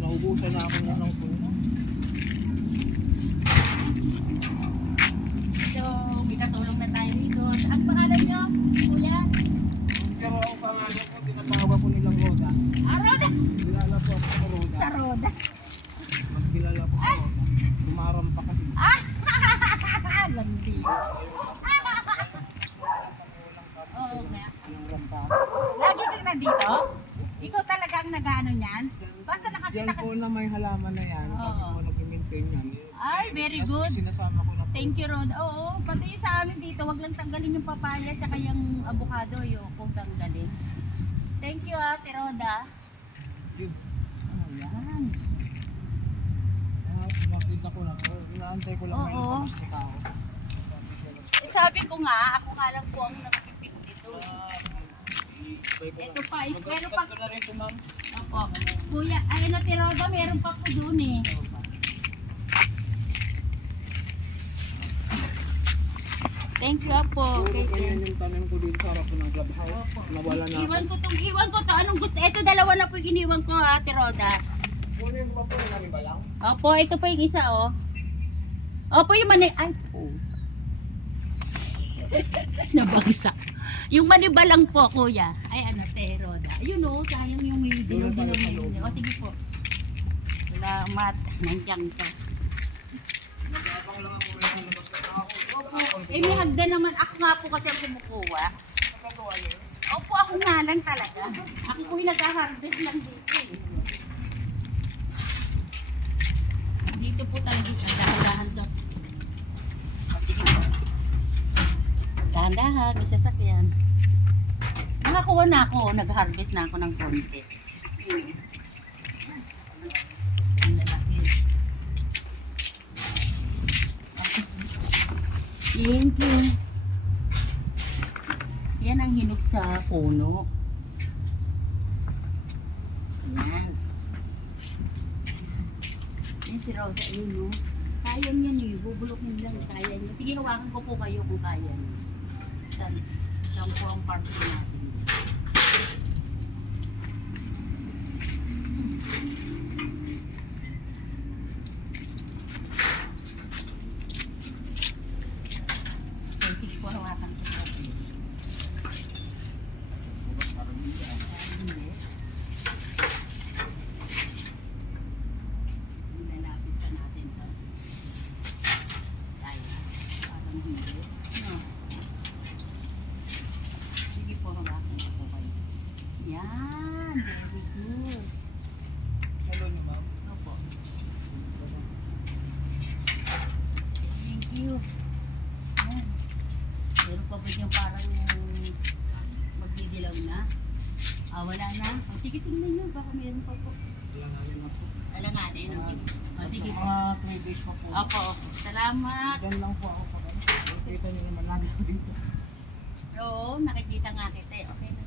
Naubusan na ako ng puno. So, may katulong na tayo dito. Ang pangalan nyo, kuya? Pero ang pangalan ko, tinatawag ko nilang Roda. Ah, Roda! Kilala po ako sa Roda. Sa Roda. Mas kilala po sa Roda. Tumaram pa kasi. Ah! Landi. Oo nga. Yung rampa. Lagi kang nandito? Ikaw talaga ang nag-ano niyan? Basta Yan nakakita ka. po na may halaman na yan. Oo. Bakit po nag-maintain yan? Ay, very good. Sinasama ko na po. Thank you, Rod. Oo, pati yung sa amin dito, wag lang tanggalin yung papaya tsaka yung avocado, yung kung tanggalin. Thank you, Ate Roda. Yun. Ayan. Nakita ko na po. Inaantay ko lang may Oo. labas na tao. Sabi ko nga, ako nga lang po ang nagpipig dito. Ito pa, meron pa. Ito na rin po, ma'am. Opo. Kuya, ayun na, Ate Roda, meron pa po doon eh. Thank you, Apo. Puro pa yan yung tanim ko dito sa harap ko ng clubhouse. Nawala na ako. Iwan ko to. Anong gusto? Ito, dalawa na po yung iniwan ko, Ate Roda. Kunin ko pa po yung ba lang? Opo, ito po yung isa, oh. Opo, yung mani... Ay, po. Nabagsak. Yung maniba lang po, kuya. Ay, ano, Ate Roda. Ayun, oh, sayang yung may dilaw-dilaw. O, sige po. Salamat. Nandiyan ka. Nagabang lang ako may labas na tao. Opo. Eh, may hagdan naman. Ako nga po kasi ang kumukuha. Nagagawa niyo? Opo, ako nga lang talaga. Ako po yung nag-harvest lang dito eh. Dito po talaga ang dahan-dahan to. O, sige po. Dahan-dahan, may sasakyan. Nakakuha na ako, nag-harvest na ako ng konti. Ang lalaki. Thank you. Yan ang hinog sa puno. Yan. Yan si Rosa, yun no. Kaya niya eh, bubulokin lang, kaya niya. Sige, hawakan ko po kayo kung kaya niya. Saan po ang parte natin. Sige po, hawakan ko po. Nilalapit pa natin ito. Ay, parang hindi. No. Sige po, hawakan ko po kayo. Yan, very good. Hello niyo, ma'am. Opo. Thank you. Yan. Meron pa ba yung parang magdidilaw na? Ah, wala na? O, sige, tingnan nyo. Baka meron pa po. Wala namin na po. Alanganin. O, sige. O, sige po. Mga 3 days pa po. Opo, opo. Salamat. Diyan lang po ako pa. Kita niyo naman namin dito. Oo, nakikita nga kita eh. Okay na.